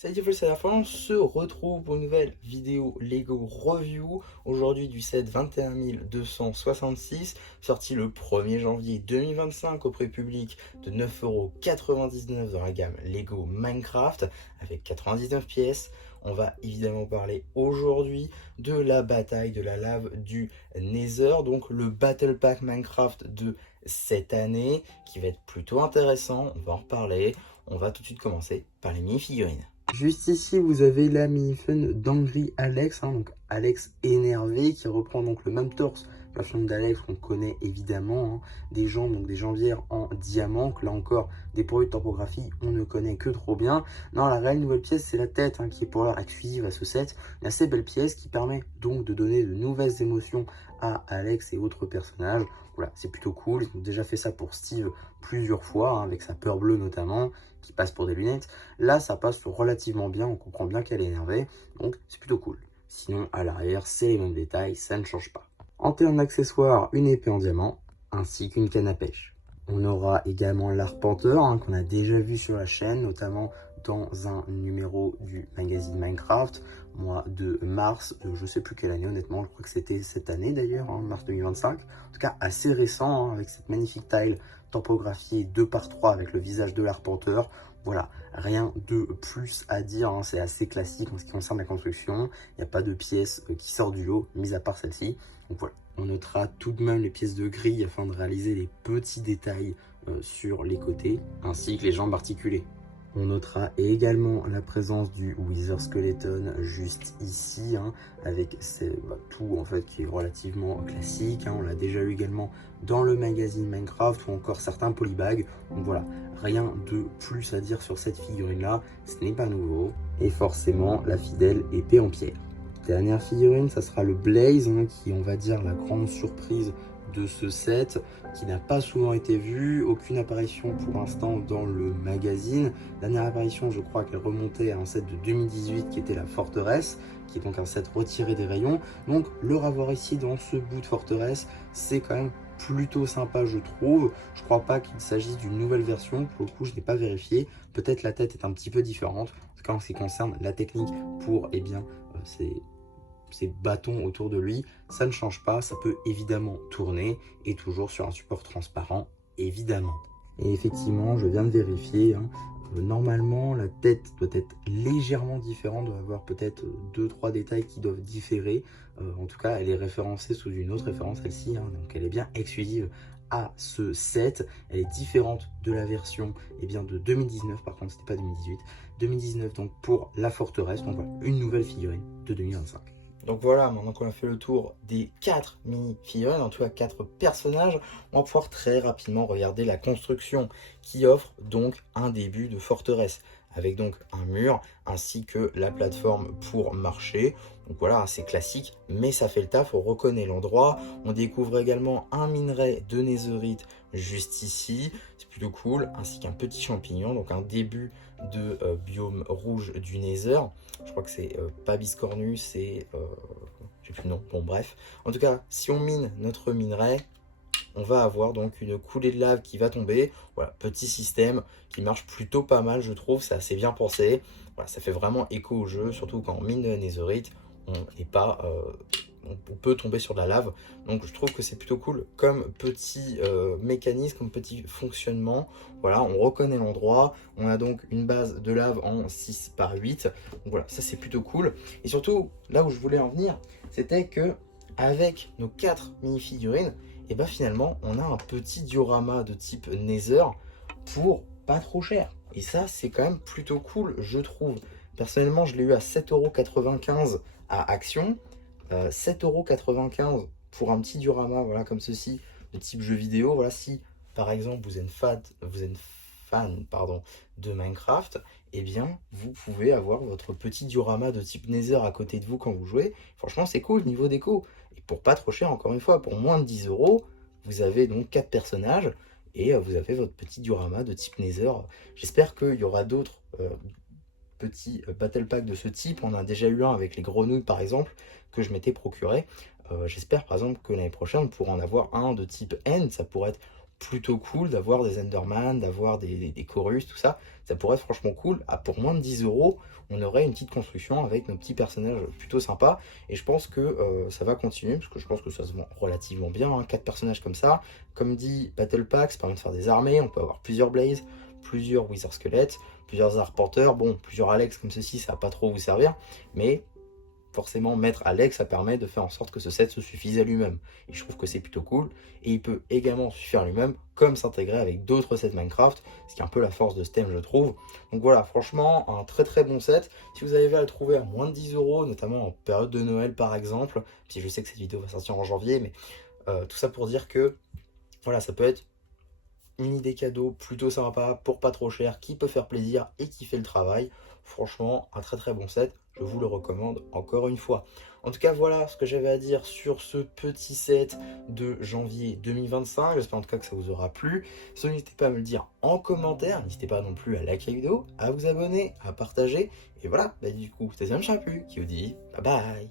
Salut c'est la fin, on se retrouve pour une nouvelle vidéo Lego Review, aujourd'hui du set 21266, sorti le 1er janvier 2025 au prix public de 9,99 € dans la gamme Lego Minecraft, avec 99 pièces. On va évidemment parler aujourd'hui de la bataille de la lave du Nether, donc le Battle Pack Minecraft de cette année, qui va être plutôt intéressant, on va en reparler. On va tout de suite commencer par les mini-figurines. Juste ici, vous avez la mini-fun d'Angry Alex, donc Alex énervé, qui reprend donc le même torse que la femme d'Alex qu'on connaît évidemment, des jambes, donc des jambières en diamant, que là encore, dépourvu de topographie, on ne connaît que trop bien. Non, la réelle nouvelle pièce, c'est la tête, qui est pour l'heure exclusive à ce set, une assez belle pièce qui permet donc de donner de nouvelles émotions à Alex et autres personnages. Voilà, c'est plutôt cool, ils ont déjà fait ça pour Steve plusieurs fois, avec sa peur bleue notamment, qui passe pour des lunettes. Là, ça passe relativement bien, on comprend bien qu'elle est énervée, donc c'est plutôt cool. Sinon, à l'arrière, c'est les mêmes détails, ça ne change pas. En termes d'accessoires, une épée en diamant, ainsi qu'une canne à pêche. On aura également l'arpenteur, qu'on a déjà vu sur la chaîne, notamment dans un numéro du magazine Minecraft, mois de mars, je sais plus quelle année honnêtement, je crois que c'était cette année d'ailleurs, mars 2025. En tout cas, assez récent, avec cette magnifique tile topographiée 2x3 avec le visage de l'arpenteur. Voilà, rien de plus à dire, c'est assez classique en ce qui concerne la construction. Il n'y a pas de pièces qui sortent du lot, mis à part celle-ci. Donc voilà, on notera tout de même les pièces de grille afin de réaliser les petits détails sur les côtés, ainsi que les jambes articulées. On notera également la présence du Wither Skeleton juste ici, avec tout en fait qui est relativement classique. On l'a déjà eu également dans le magazine Minecraft ou encore certains polybags. Donc voilà, rien de plus à dire sur cette figurine là, ce n'est pas nouveau. Et forcément la fidèle épée en pierre. Dernière figurine, ça sera le Blaze, qui est, on va dire, la grande surprise de ce set, qui n'a pas souvent été vu, aucune apparition pour l'instant dans le magazine. Dernière apparition, je crois qu'elle remontait à un set de 2018 qui était la forteresse, qui est donc un set retiré des rayons. Donc le revoir ici dans ce bout de forteresse, c'est quand même plutôt sympa, je trouve. Je crois pas qu'il s'agisse d'une nouvelle version, pour le coup je n'ai pas vérifié. Peut-être la tête est un petit peu différente, en tout cas en ce qui concerne la technique pour ces bâtons autour de lui, ça ne change pas, ça peut évidemment tourner et toujours sur un support transparent, évidemment. Et effectivement, je viens de vérifier, normalement la tête doit être légèrement différente, doit avoir peut-être 2-3 détails qui doivent différer. En tout cas, elle est référencée sous une autre référence, celle-ci, donc elle est bien exclusive à ce set. Elle est différente de la version de 2019, par contre, c'était pas 2018. 2019 donc pour la forteresse, donc voilà, une nouvelle figurine de 2025. Donc voilà, maintenant qu'on a fait le tour des 4 mini-figurines, en tout cas 4 personnages, on va pouvoir très rapidement regarder la construction qui offre donc un début de forteresse, avec donc un mur ainsi que la plateforme pour marcher. Donc voilà, c'est classique, mais ça fait le taf, on reconnaît l'endroit. On découvre également un minerai de netherite juste ici, c'est plutôt cool, ainsi qu'un petit champignon, donc un début de biome rouge du Nether. Je crois que c'est pas biscornu, c'est j'ai plus le nom, bon bref. En tout cas, si on mine notre minerai, on va avoir donc une coulée de lave qui va tomber. Voilà, petit système qui marche plutôt pas mal, je trouve, c'est assez bien pensé. Voilà, ça fait vraiment écho au jeu, surtout quand on mine de la netherite, on n'est pas on peut tomber sur de la lave. Donc je trouve que c'est plutôt cool comme petit mécanisme, comme petit fonctionnement. Voilà, on reconnaît l'endroit. On a donc une base de lave en 6 par 8. Donc voilà, ça c'est plutôt cool. Et surtout, là où je voulais en venir, c'était que avec nos 4 mini-figurines, et bah finalement, on a un petit diorama de type Nether pour pas trop cher. Et ça, c'est quand même plutôt cool, je trouve. Personnellement, je l'ai eu à 7,95 € à Action. 7,95 € pour un petit diorama, voilà, comme ceci, de type jeu vidéo. Voilà, si par exemple vous êtes fan de Minecraft, eh bien vous pouvez avoir votre petit diorama de type Nether à côté de vous quand vous jouez. Franchement, c'est cool niveau déco. Et pour pas trop cher, encore une fois, pour moins de 10 €, vous avez donc 4 personnages et vous avez votre petit diorama de type Nether. J'espère qu'il y aura d'autres petits battle pack de ce type. On a déjà eu un avec les grenouilles par exemple que je m'étais procuré. J'espère par exemple que l'année prochaine on pourra en avoir un de type End, ça pourrait être plutôt cool d'avoir des Enderman, d'avoir des chorus, tout ça. Ça pourrait être franchement cool. Ah, pour moins de 10 euros, on aurait une petite construction avec nos petits personnages plutôt sympas. Et je pense que ça va continuer, parce que je pense que ça se vend relativement bien, hein, 4 personnages comme ça. Comme dit, Battle Pack, ça permet de faire des armées, on peut avoir plusieurs Blaze, plusieurs Wither Squelettes, plusieurs Arpenteurs, bon, plusieurs Alex comme ceci, ça va pas trop vous servir, mais forcément mettre Alex, ça permet de faire en sorte que ce set se suffise à lui-même. Et je trouve que c'est plutôt cool. Et il peut également suffire à lui-même, comme s'intégrer avec d'autres sets Minecraft, ce qui est un peu la force de Stem, je trouve. Donc voilà, franchement, un très très bon set. Si vous arrivez à le trouver à moins de 10 euros, notamment en période de Noël par exemple, puis je sais que cette vidéo va sortir en janvier, mais tout ça pour dire que voilà, ça peut être une idée cadeau plutôt sympa pour pas trop cher, qui peut faire plaisir et qui fait le travail. Franchement, un très très bon set, je vous le recommande encore une fois. En tout cas, voilà ce que j'avais à dire sur ce petit set de janvier 2025. J'espère en tout cas que ça vous aura plu. So, n'hésitez pas à me le dire en commentaire. N'hésitez pas non plus à liker la vidéo, à vous abonner, à partager. Et voilà, bah, du coup, c'était Chapu qui vous dit bye bye.